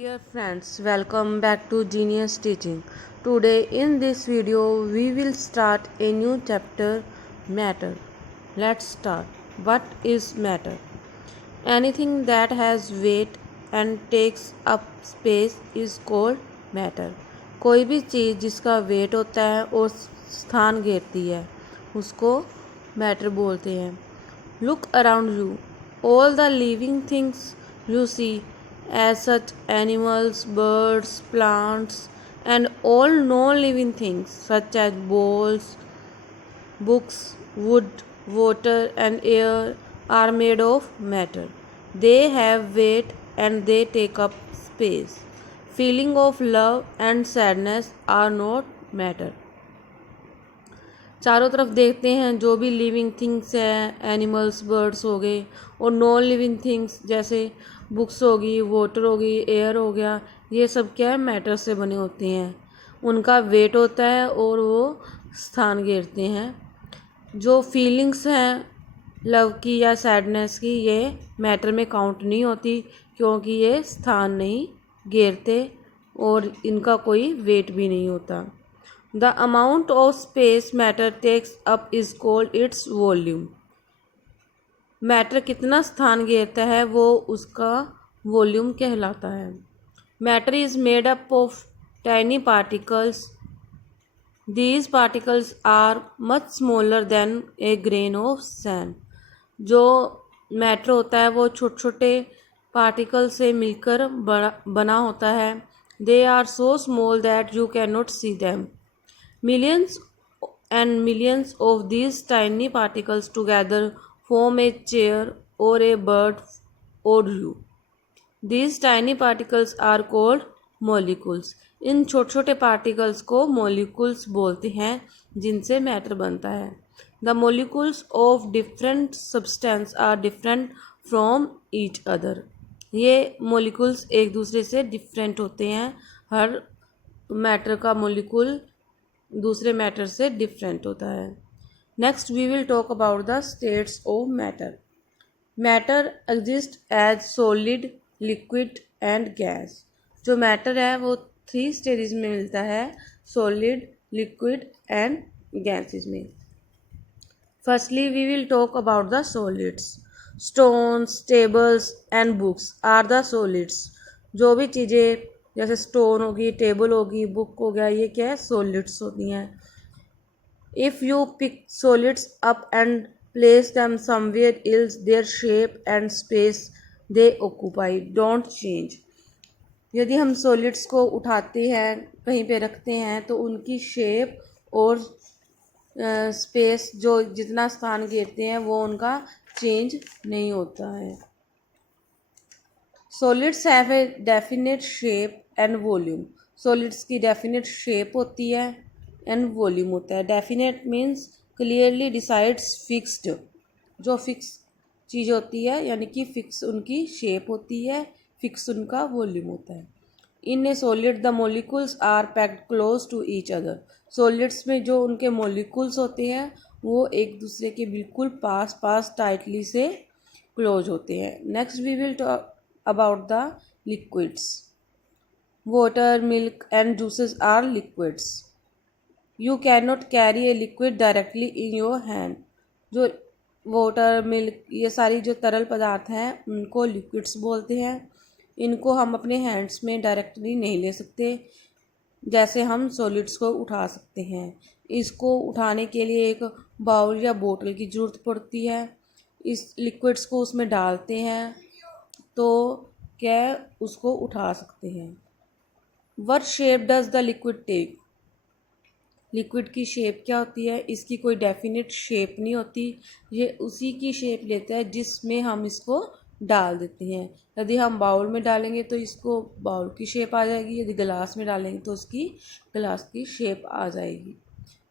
Dear friends, welcome back to Genius Teaching. Today in this video we will start a new chapter, matter. Let's start. What is matter? Anything that has weight and takes up space is called matter. कोई भी चीज़ जिसका wait होता है और स्थान घेरती है उसको matter बोलते हैं. Look around you. All the living things you see as such animals, birds, plants, and all non-living things such as balls, books, wood, water, and air are made of matter. They have weight and they take up space. Feeling of love and sadness are not matter. चारों तरफ देखते हैं जो भी living things हैं, animals, birds हो गए, और नॉन लिविंग थिंग्स जैसे बुक्स होगी, वाटर होगी, एयर हो गया, ये सब क्या है, मैटर से बने होते हैं. उनका वेट होता है और वो स्थान घेरते हैं. जो फीलिंग्स हैं लव की या सैडनेस की, ये मैटर में काउंट नहीं होती क्योंकि ये स्थान नहीं घेरते और इनका कोई वेट भी नहीं होता. The amount of space matter takes up is called its volume. Matter कितना स्थान घेरता है वो उसका वॉल्यूम कहलाता है. Matter is made up of tiny particles. These particles are much smaller than a grain of sand. जो मैटर होता है वो छोटे छोटे पार्टिकल से मिलकर बना होता है. They are so small that you cannot see them. Millions and millions of these tiny particles together form a chair or a bird or you. These tiny particles are called molecules. इन छोटे छोटे particles को molecules बोलते हैं जिनसे matter बनता है. The molecules of different substance are different from each other. ये molecules एक दूसरे से different होते हैं. हर मैटर का molecule दूसरे मैटर से डिफरेंट होता है. Next we will talk about the states of matter. Matter exist as solid, liquid and gas. जो मैटर है वो 3 स्टेजेस में मिलता है, सॉलिड, लिक्विड एंड गैसेस में. Firstly we will talk about the solids. Stones, tables and books are the solids. जो भी चीज़ें जैसे स्टोन होगी, टेबल होगी, बुक हो गया, ये क्या है, सॉलिड्स होती हैं. If you pick solids up and place them somewhere else their shape and space they occupy don't change. यदि हम सॉलिड्स को उठाते हैं, कहीं पे रखते हैं, तो उनकी शेप और स्पेस जो जितना स्थान घेरते हैं वो उनका चेंज नहीं होता है. Solids have a definite shape and volume. Solids की डेफिनेट शेप होती है एंड वॉल्यूम होता है. Definite means clearly decides fixed. जो फिक्स चीज़ होती है यानी कि फिक्स उनकी शेप होती है, फिक्स उनका वॉल्यूम होता है. In a solid the molecules are packed close to each other. Solids में जो उनके मोलिकुल्स होते हैं वो एक दूसरे के बिल्कुल पास पास टाइटली से क्लोज होते हैं. Next we will talk about the liquids. Water, milk and juices are liquids. You cannot carry a liquid directly in your hand. जो वाटर, मिल्क, ये सारी जो तरल पदार्थ हैं उनको लिक्विड्स बोलते हैं. इनको हम अपने हैंड्स में डायरेक्टली नहीं ले सकते जैसे हम सॉलिड्स को उठा सकते हैं. इसको उठाने के लिए एक बाउल या बोतल की ज़रूरत पड़ती है. इस लिक्विड्स को उसमें डालते हैं तो क्या उसको उठा सकते हैं. What shape does the liquid take. Liquid की शेप क्या होती है, इसकी कोई डेफिनेट शेप नहीं होती. ये उसी की शेप लेता है जिसमें हम इसको डाल देते हैं. यदि हम बाउल में डालेंगे तो इसको बाउल की शेप आ जाएगी, यदि गिलास में डालेंगे तो उसकी गिलास की शेप आ जाएगी.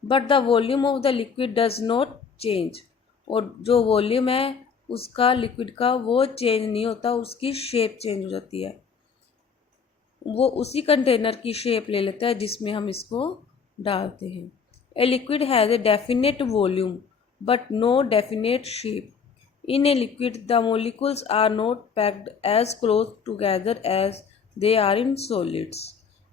But the volume of the liquid does not change. और जो वॉल्यूम है उसका लिक्विड का वो चेंज नहीं होता, उसकी शेप चेंज हो जाती है. वो उसी कंटेनर की शेप ले लेता है जिसमें हम इसको डालते हैं. A liquid has a definite volume but no definite shape. In a liquid the molecules are not packed as close together as they are in solids.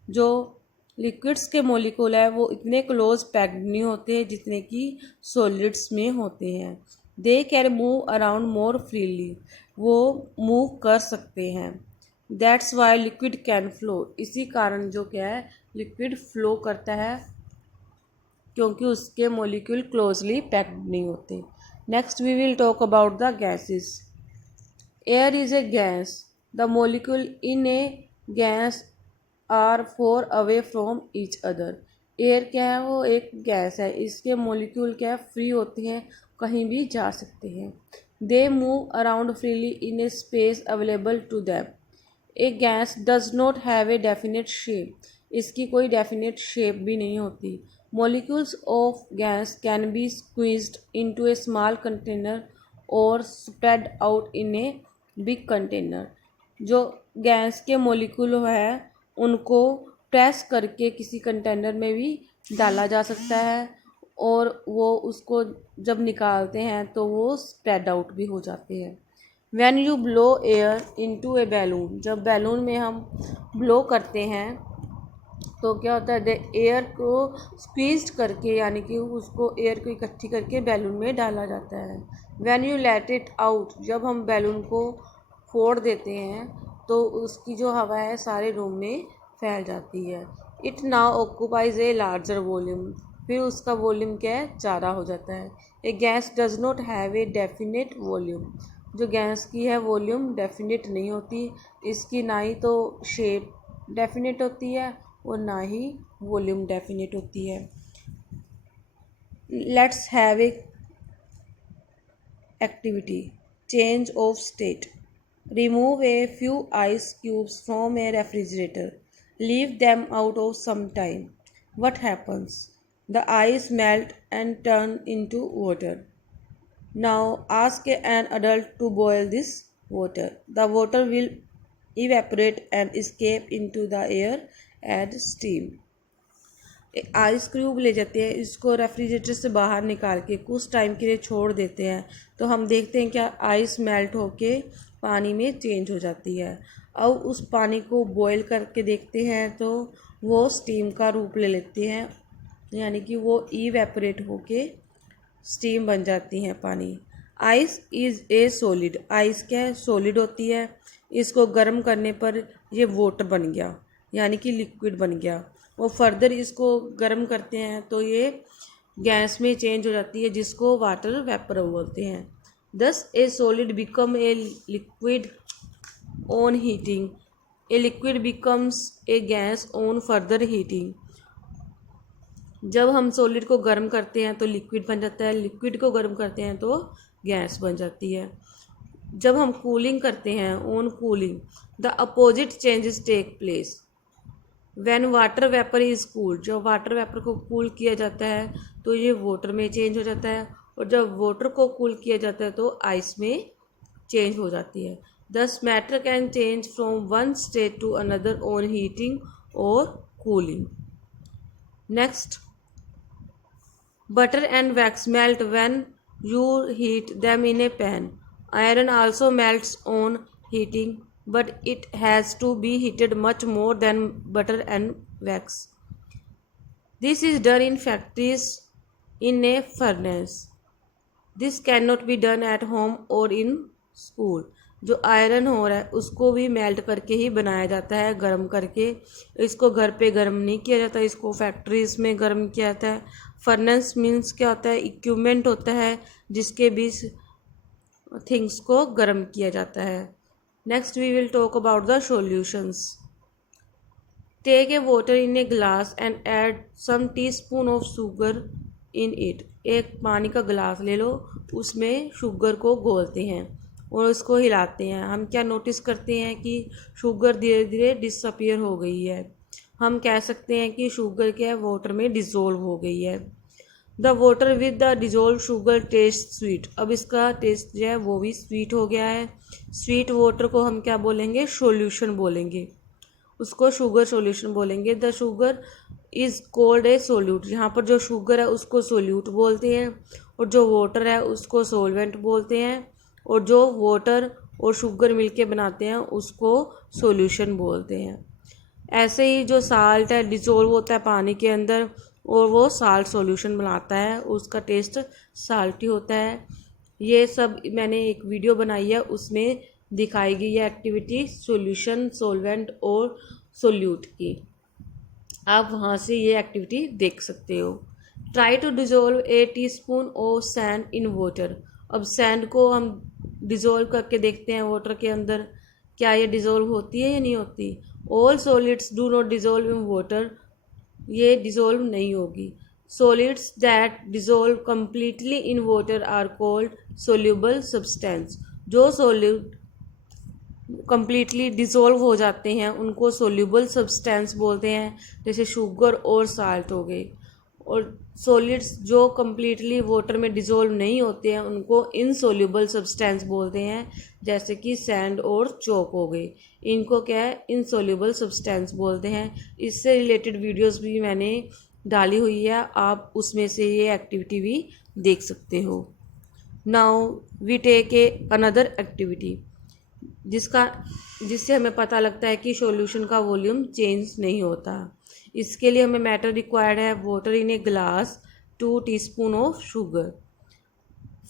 जो लिक्विड्स के मॉलिक्यूल है वो इतने क्लोज पैक्ड नहीं होते जितने कि सॉलिड्स में होते हैं। They can move around more freely, वो मूव कर सकते हैं। That's why liquid can flow, इसी कारण जो क्या है लिक्विड फ्लो करता है, क्योंकि उसके मॉलिक्यूल क्लोजली पैक्ड नहीं होते। Next we will talk about the gases. Air is a gas, the molecule in a gas are far away from each other. Air क्या है, वो एक गैस है, इसके मॉलिक्यूल क्या है फ्री होते हैं, कहीं भी जा सकते हैं। They move around freely in a space available to them. A gas does not have a definite shape, इसकी कोई डेफिनेट शेप भी नहीं होती। Molecules of gas can be squeezed into a small container और spread out in a big container. जो gas के molecule है उनको प्रेस करके किसी कंटेनर में भी डाला जा सकता है, और वो उसको जब निकालते हैं तो वो स्प्रेड आउट भी हो जाते हैं। When you blow air into A balloon, जब बैलून में हम ब्लो करते हैं तो क्या होता है, एयर को स्क्वीज्ड करके यानी कि उसको एयर को इकट्ठी करके बैलून में डाला जाता है। When you let it out, जब हम बैलून को फोड़ देते हैं तो उसकी जो हवा है सारे रूम में फैल जाती है। It now occupies a larger volume, फिर उसका वॉल्यूम क्या है ज़्यादा हो जाता है। A gas does not have a definite volume, जो गैस की है वॉल्यूम डेफिनेट नहीं होती, इसकी ना ही तो शेप डेफिनेट होती है और ना ही वॉल्यूम डेफिनेट होती है। Let's have A activity, change of state. Remove a few ice cubes from a refrigerator. Leave them out of some time. What happens? The ice melt and turn into water. Now ask an adult to boil this water. The water will evaporate and escape into the air as steam. Ice cube ले जाते हैं, इसको refrigerator से बाहर निकाल के कुछ time के लिए छोड़ देते हैं, तो हम देखते हैं क्या आइस मेल्ट होके पानी में चेंज हो जाती है। अब उस पानी को बॉईल करके देखते हैं तो वो स्टीम का रूप ले लेती हैं, यानी कि वो इवेपोरेट होके स्टीम बन जाती हैं पानी। Ice is a solid, ice क्या है सॉलिड होती है, इसको गर्म करने पर ये वाटर बन गया यानी कि लिक्विड बन गया। वो फर्दर इसको गर्म करते हैं तो ये गैस में चेंज हो जाती है जिसको वाटर वेपर बोलते हैं। Thus a solid become a liquid on heating. A liquid becomes a gas on further heating. जब हम सॉलिड को गर्म करते हैं तो लिक्विड बन जाता है, लिक्विड को गर्म करते हैं तो गैस बन जाती है। जब हम कूलिंग करते हैं on cooling, the opposite changes take place. When water vapour is cooled, जब वाटर वेपर को कूल किया जाता है तो ये वाटर में चेंज हो जाता है, और जब वाटर को कूल किया जाता है तो आइस में चेंज हो जाती है। Thus matter can change from one state to another on heating और cooling. Next, butter and wax melt when you heat them in a pan. Iron also melts on heating, but it has to be heated much more than butter and wax. This is done in factories in a furnace. This cannot be done at home or in school. जो iron हो रहा है उसको भी melt करके ही बनाया जाता है, गर्म करके। इसको घर पे गर्म नहीं किया जाता, इसको फैक्ट्रीज में गर्म किया जाता है। फर्नेस मीन्स क्या होता है, इक्विपमेंट होता है जिसके बीच थिंग्स को गर्म किया जाता है। Next we will talk about the solutions. Take a water in a glass and add some teaspoon of sugar in it. एक पानी का गिलास ले लो, उसमें शुगर को घोलते हैं और उसको हिलाते हैं। हम क्या नोटिस करते हैं कि शुगर धीरे धीरे डिसअपियर हो गई है। हम कह सकते हैं कि शुगर क्या है वाटर में डिज़ोल्व हो गई है। The water with the dissolve sugar test sweet, अब इसका टेस्ट जो है वो भी स्वीट हो गया है। स्वीट वाटर को हम क्या बोलेंगे, सोल्यूशन बोलेंगे, उसको शुगर सोल्यूशन बोलेंगे। The sugar is cold A solute, यहाँ पर जो शुगर है उसको सोल्यूट बोलते हैं और जो वाटर है उसको सोलवेंट बोलते हैं, और जो वाटर और शुगर मिलके बनाते हैं उसको सॉल्यूशन बोलते हैं। ऐसे ही जो साल्ट है डिज़ोल्व होता है पानी के अंदर और वो साल्ट सॉल्यूशन बनाता है, उसका टेस्ट साल्टी होता है। ये सब मैंने एक वीडियो बनाई है, उसमें दिखाई गई है एक्टिविटी सॉल्यूशन, सॉल्वेंट और सोल्यूट की। आप वहाँ से ये एक्टिविटी देख सकते हो। Try to dissolve a teaspoon of sand in water. अब सैंड को हम डिज़ोल्व करके देखते हैं वाटर के अंदर, क्या ये डिज़ोल्व होती है या नहीं होती। All solids do not dissolve in water, ये डिज़ोल्व नहीं होगी। Solids that dissolve completely in water are called soluble substance. जो सॉलिड कम्प्लीटली डिज़ोल्व हो जाते हैं उनको सोल्यूबल सब्सटेंस बोलते हैं, जैसे शुगर और साल्ट हो गए। और सॉलिड्स जो कम्प्लीटली वाटर में डिज़ोल्व नहीं होते हैं उनको इनसोल्यूबल सब्सटेंस बोलते हैं, जैसे कि सैंड और चॉक हो गए। इनको क्या है, इनसोल्यूबल सब्सटेंस बोलते हैं। इससे रिलेटेड वीडियोस भी मैंने डाली हुई है, आप उसमें से ये एक्टिविटी भी देख सकते हो। Now we take a another activity जिससे हमें पता लगता है कि सॉल्यूशन का वॉल्यूम चेंज नहीं होता। इसके लिए हमें मैटर रिक्वायर्ड है water in a glass, 2 teaspoon of sugar.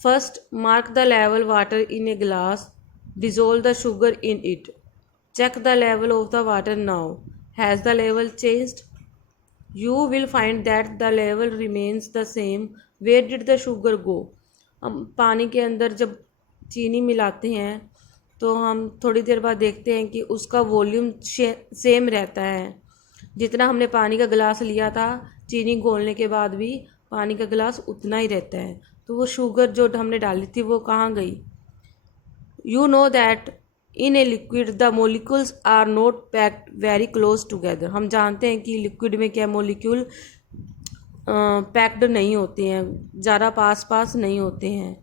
First mark the level water in a glass, dissolve the sugar in it, check the level of the water now, has the level changed. You will find that the level remains the same, where did the sugar go. हम पानी के अंदर जब चीनी मिलाते हैं तो हम थोड़ी देर बाद देखते हैं कि उसका वॉल्यूम सेम रहता है। जितना हमने पानी का गिलास लिया था, चीनी घोलने के बाद भी पानी का गिलास उतना ही रहता है। तो वो शुगर जो हमने डाली थी वो कहाँ गई। You know that in a liquid the molecules are not packed very close together. हम जानते हैं कि लिक्विड में क्या मोलिक्यूल पैक्ड नहीं होते हैं, ज़्यादा पास पास नहीं होते हैं,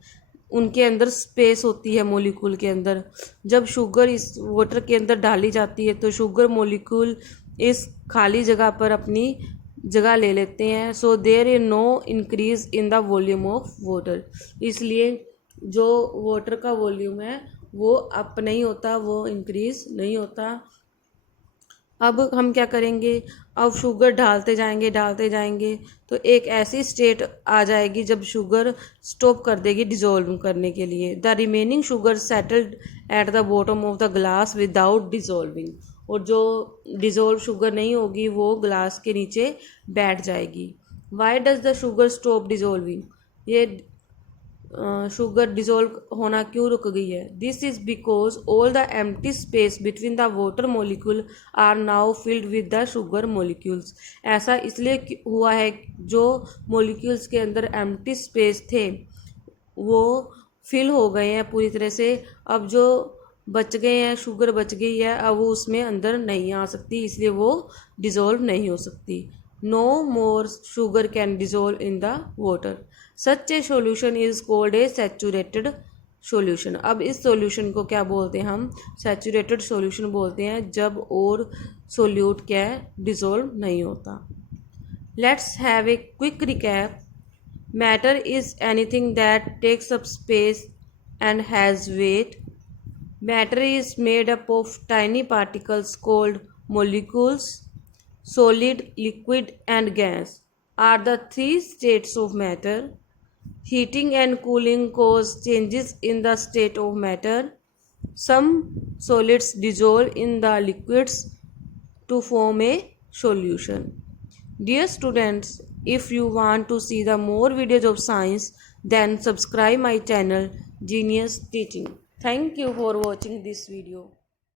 उनके अंदर स्पेस होती है मॉलिक्यूल के अंदर। जब शुगर इस वाटर के अंदर डाली जाती है तो शुगर मॉलिक्यूल इस खाली जगह पर अपनी जगह ले लेते हैं। So there is no increase in the volume of water. इसलिए जो वाटर का वॉल्यूम है वो अप नहीं होता, वो इंक्रीज नहीं होता। अब हम क्या करेंगे, अब शुगर डालते जाएंगे तो एक ऐसी स्टेट आ जाएगी जब शुगर स्टॉप कर देगी डिज़ोल्व करने के लिए। The remaining sugar settled at the bottom of the glass without dissolving. और जो डिज़ोल्व शुगर नहीं होगी वो ग्लास के नीचे बैठ जाएगी। Why does the sugar stop dissolving, ये शुगर डिज़ोल्व होना क्यों रुक गई है। This is because all the empty space between the water molecule are now filled with the sugar molecules. ऐसा इसलिए हुआ है, जो मोलिक्यूल्स के अंदर एम्प्टी स्पेस थे वो फिल हो गए हैं पूरी तरह से। अब जो बच गए हैं, शुगर बच गई है, अब वो उसमें अंदर नहीं आ सकती, इसलिए वो डिज़ोल्व नहीं हो सकती। No more sugar can dissolve in the water. Such a solution is called a saturated solution. अब इस सोल्यूशन को क्या बोलते हैं हम, सैचुरेटेड सोल्यूशन बोलते हैं, जब और सोल्यूट क्या है, डिज़ोल्व नहीं होता। Let's have a quick recap. Matter is anything that takes up space and has weight. Matter is made up of tiny particles called molecules. Solid, liquid and gas are the 3 states of matter. Heating and cooling cause changes in the state of matter. Some solids dissolve in the liquids to form a solution. Dear students, if you want to see the more videos of science, then subscribe my channel Genius Teaching. Thank you for watching this video.